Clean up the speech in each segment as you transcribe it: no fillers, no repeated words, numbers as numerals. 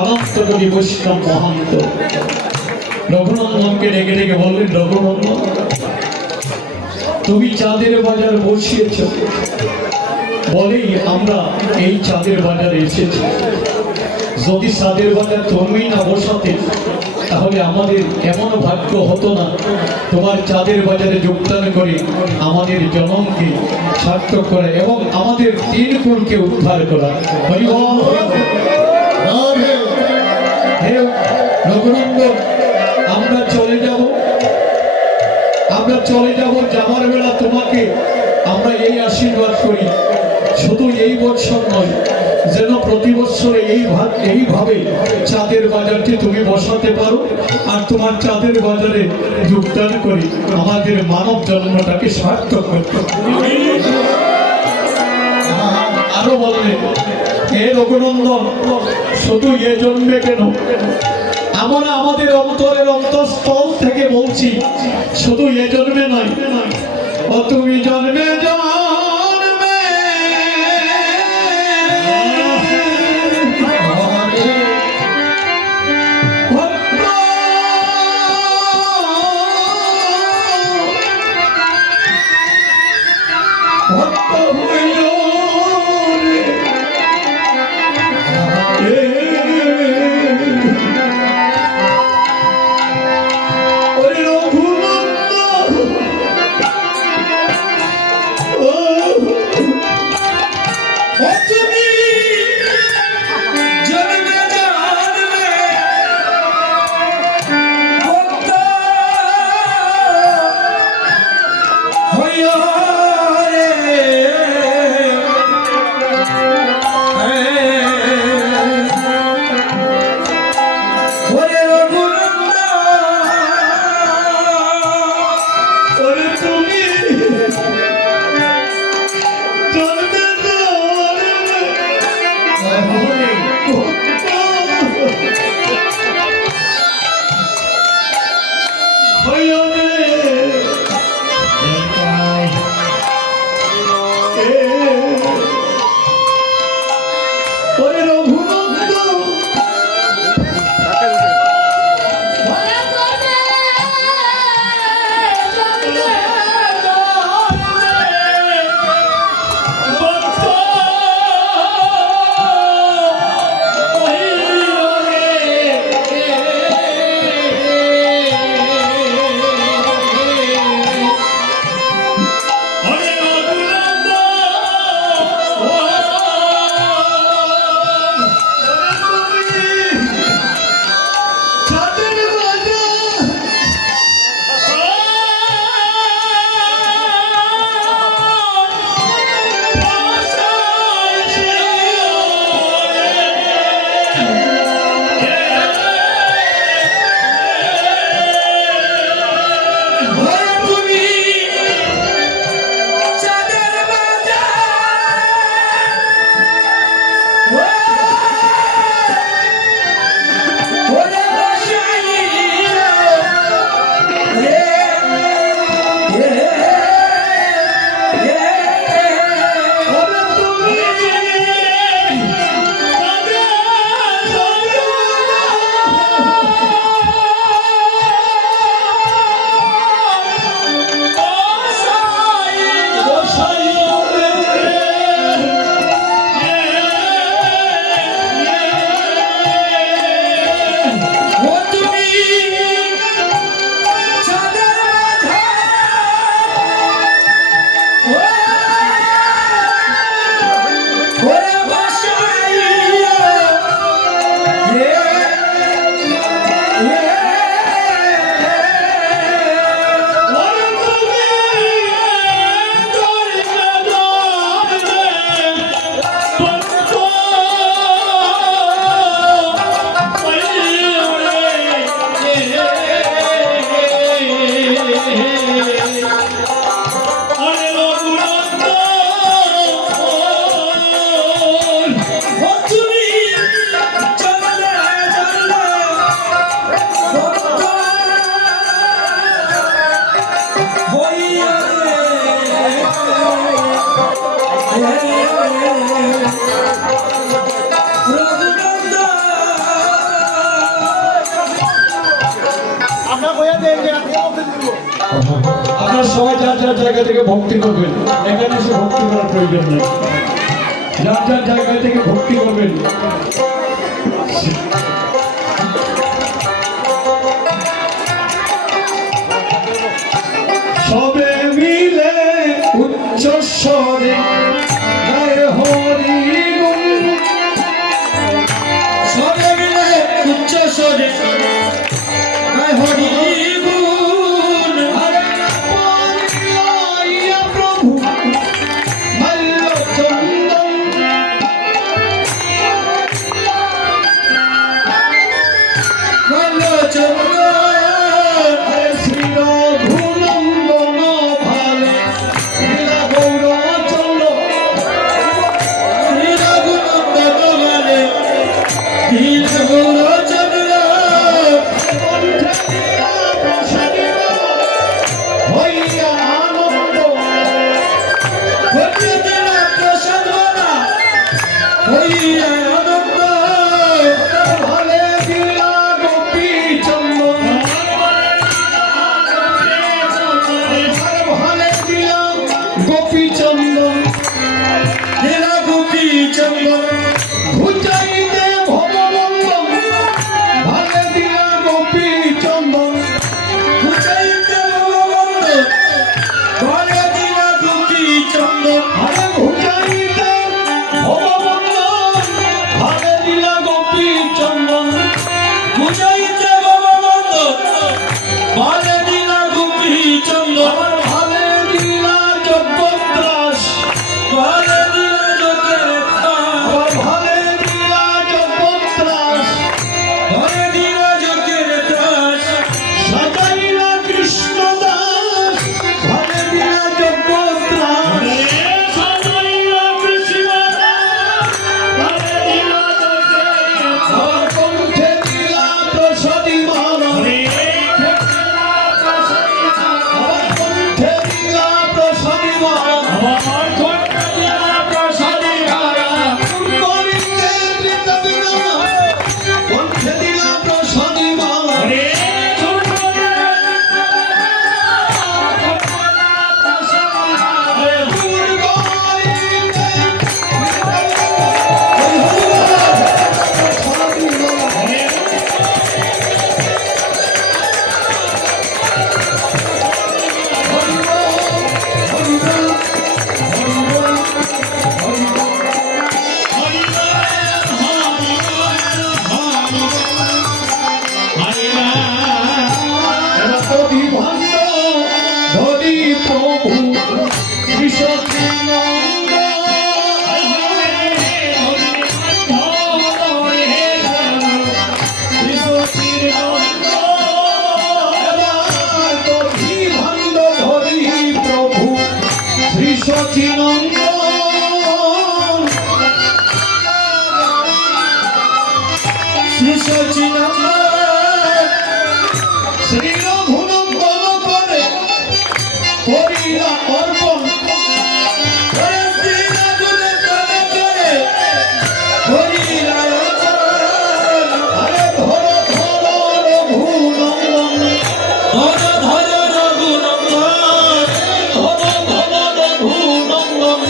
অনন্তকোটি বৈষ্ণব মহান্ত রঘুনন্দনকে ডেকে ডেকে বললেন, রঘুনন্দন, তুমি চাঁদের বাজার বসিয়েছ বলেই আমরা এই চাঁদের বাজারে এসেছি। যদি চাঁদের বাজার তুমি না বসাতে তাহলে আমাদের এমন ভাগ্য হতো না তোমার চাঁদের বাজারে যোগদান করে আমাদের জনমকে সার্থক করা এবং আমাদের তিন কুলকে উদ্ধার করা। রঘুনন্দন, আমরা চলে যাব যাবার বেলা তোমাকে আমরা এই আশীর্বাদ করি, শুধু এই বছর নয়, যেন প্রতি বছরে এইভাবে চাঁদের বাজারটি তুমি বসাতে পারো আর তোমার চাঁদের বাজারে যোগদান করি আমাদের মানব জন্মটাকে সার্থক করতে। আরো বললেন, হে রঘুনন্দন, শুধু এ জন্মে কেন, আমরা আমাদের অন্তরের অন্তঃস্থল থেকে বলছি, শুধু এ জন্মে নয়, ও তুমি জন্মে আপনার সবাই যার যার জায়গা থেকে ভক্তি করবেন, এখানে এসে ভক্তি করার প্রয়োজন নেই। যার যার জায়গা থেকে ভক্তি করবেন। সবে মিলে উচ্চ স্বরে গায়ে হরি গুণ, সবে মিলে উচ্চ স্বরে গায়ে হরি গুণ। হরে রাম প্রভু মল্ল চন্দন, মল্ল চন্দন। হরে শ্রী রঘুনন্দন ভালে লীলা গৌরচন্দ্র, শ্রী রঘুনন্দন ভালে লীলা গৌরচন্দ্র। হইয়া আনন্দ হইয়া আনন্দ, ভালে দিলা গোপী চন্দন, ভালে দিলা গোপী চন্দন, দিলা গোপী চন্দন। ঘুচাইতে ভববন্ধন, ভালে দিলা গোপী চন্দন, ঘুচাইতে ভববন্ধন, ভালে দিলা গোপী চন্দন। আরে ঘুচাইতে ভববন্ধন, ভালে দিলা গোপী চন্দন, ঘুচাইতে ভববন্ধন, ভালে দিলা গোপী চন্দন। ভালে দিলা জগৎরাস, ভালে দিলা জগৎরাস, ভালে দিলা জগৎরাস, ভালে দিলা জগৎরাস। সাজাইলা কৃষ্ণ দাস, ভালে দিলা জগৎরাস, সাজাইলা কৃষ্ণ দাস, ভালে দিলা জগৎরাস। আমার কণ্ঠে দিলা প্রসাদী মালা, আমার কণ্ঠে দিলা প্রসাদী মালা, আমার কণ্ঠে দিলা প্রসাদী মালা। করিতে বৃন্দাবনা, কণ্ঠে দিলা প্রসাদী মালা। গুণ গাইতে প্রসাদী মালা। ধরি প্রভু শ্রী সচিদানন্দ, শ্রী সচিদানন্দ। এবার দধি ভাণ্ড ধরি প্রভু শ্রী সচিদানন্দ, শ্রী সচিদানন্দ। শ্রী রঘুনন্দন করে করিলা অর্পণ, শ্রী রঘুনন্দন করে করিলা অর্পণ। আরে ধর ধর রঘুনন্দন, ধর ধর রঘুনন্দন, ধর ধর রঘুনন্দন।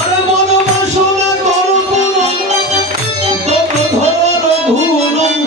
আর মন বাসনা কর পূরণ, ধর ধর রঘুনন্দন।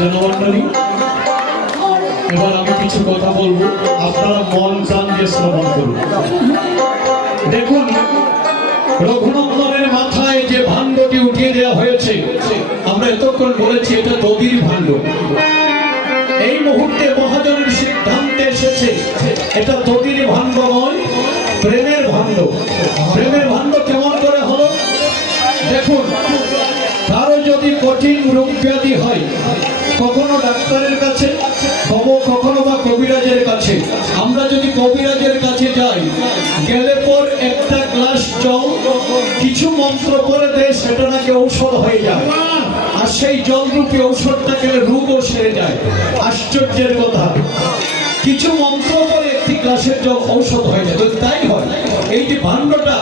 জনমন্ডলী, এবার আমি কিছু কথা বলবো, আপনারা মন প্রাণ দিয়ে শ্রবণ করুন। দেখুন, রঘুনন্দনের মাথায় যে ভাণ্ডটি উঠিয়ে দেওয়া হয়েছে, আমরা এতক্ষণ বলেছি এটা দধির ভাণ্ড। এই মুহূর্তে মহাজনের সিদ্ধান্তে এসেছে এটা দধির ভাণ্ড নয়, প্রেমের ভাণ্ড। প্রেমের ভাণ্ড কেমন করে হলো? দেখুন, কারো যদি কঠিন রোগ ব্যাধি হয়, কখনো ডাক্তারের কাছে, কখনো বা কবিরাজের কাছে। আমরা যদি কবিরাজের কাছে যাই, গেলে পর একটা গ্লাস জল কিছু মন্ত্র করে দেয়, সেটা নাকি ঔষধ হয়ে যায়। আর সেই জলরূপী ঔষধটা খেলে রোগও সেরে যায়। আশ্চর্যের কথা, কিছু মন্ত্র করে একটি গ্লাসের জল ঔষধ হয়ে যায়। যদি তাই হয়, এই যে ভাণ্ডটা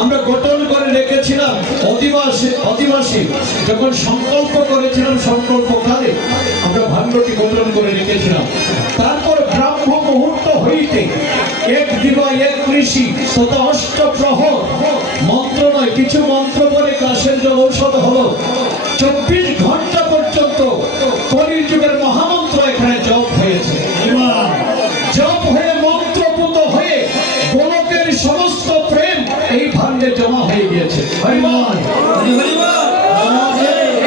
আমরা গঠন করে রেখেছিলাম অধিবাসী যখন সংকল্প করেছিলাম, সংকল্পকালে আমরা ভাণ্ডটি গঠন করে রেখেছিলাম। তারপর ব্রাহ্ম মুহূর্ত হইতে এক দিবা এক ঋষি তথা অষ্টপ্রহর, মন্ত্র নয় কিছু মন্ত্র করে গ্লাসের জল ঔষধ হলো। 24 ঘন্টা পর্যন্ত কলিযুগের মহামন্ত্র এখানে জপ হয়েছে। জপ হয়ে মন্ত্রপুত হয়ে গোলকের সমস্ত প্রেম এই ভাণ্ডে জমা হয়ে গিয়েছে।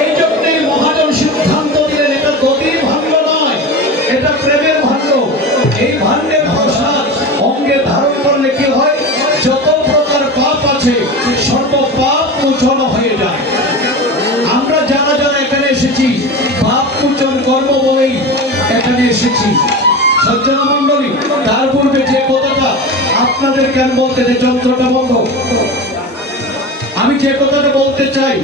এই জন্যই মহাজন সিদ্ধান্ত দিলেন এটা দধির ভাণ্ড নয়, এটা প্রেমের ভাণ্ড। এই ভাণ্ডের প্রসাদ অঙ্গে ধারণ করলে কি হয়? যত প্রকার পাপ আছে সর্ব পাপ মোচন হয়ে যায়। আমরা যারা যারা এখানে এসেছি পাপ মোচন কর্ম বলেই এখানে এসেছি। সজ্জন মন্ডলী, তার পূর্বে যে কথাটা আপনাদের কেন বলতে, যে যন্ত্রটা বন্ধ, আমি যে কথাটা বলতে চাই,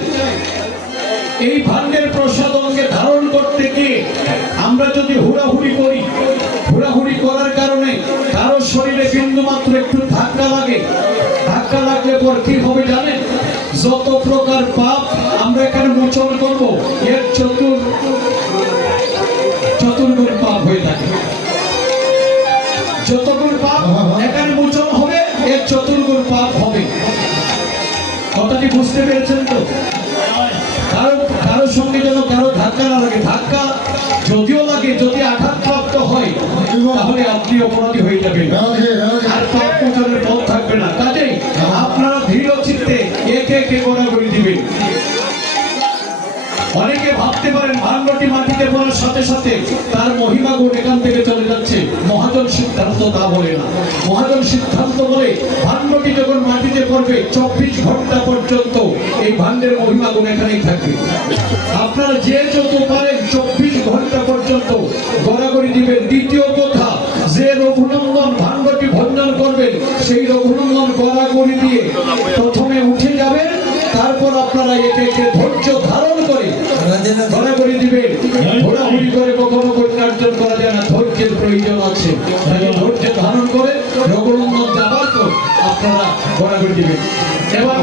এই ভাণ্ডের প্রসাদ অঙ্গে ধারণ করতে গিয়ে আমরা যদি হুড়াহুড়ি করি, হুড়াহুড়ি করার কারণে কারো শরীরে বিন্দু মাত্র একটু ধাক্কা লাগে, ধাক্কা লাগলে পর কি হবে জানেন? যত প্রকার পাপ আমরা এখানে মোচন করব, এর চতুর্গুণ পাপ হয়ে থাকে। যতগুণ পাপ এখানে মোচন হবে, এর চতুর্গুণ পাপ হবে। কথাটি বুঝতে পেরেছেন তো? কারোর সঙ্গে যেন কারো ধাক্কা না লাগে। ধাক্কা যদিও লাগে, যদি আঘাতপ্রাপ্ত হয় তাহলে আপনি অপরাধী হয়ে যাবেন, আর পাপ মোচনের পথ থাকবে না। কাজেই আপনারা ধীর চিত্তে একে একে গড়াগড়ি দিবেন। অনেকে ভাবতে পারেন ভাণ্ডটি মাটিতে পড়ার সাথে সাথে তার মহিমা গুণ এখান থেকে চলে যাচ্ছে। মহাজন সিদ্ধান্ত তা বলে না। মহাজন সিদ্ধান্ত বলে ভাণ্ডটি যখন মাটিতে পড়বে 24 ঘন্টা পর্যন্ত এই ভাণ্ডের মহিমা গুণ এখানেই থাকবে। আপনারা যে যত পারেন 24 ঘন্টা পর্যন্ত গড়াগড়ি দিবেন। দ্বিতীয় কথা, যে রঘুনন্দন ভাণ্ডটি ভঞ্জন করবেন, সেই রঘুনন্দন গড়াগড়ি দিয়ে প্রথমে উঠে যাবেন, তারপর আপনারা একে একে ধৈর্য ধারণ করে গড়াগড়ি দিবেন। ঘোরাঘুরি করে কখনো কন্যার্জন করা যায় না, ধৈর্যের প্রয়োজন আছে। ধৈর্য ধারণ করে রঘুনন্দন যাবার পর আপনারা গড়াগড়ি দিবেন। এবার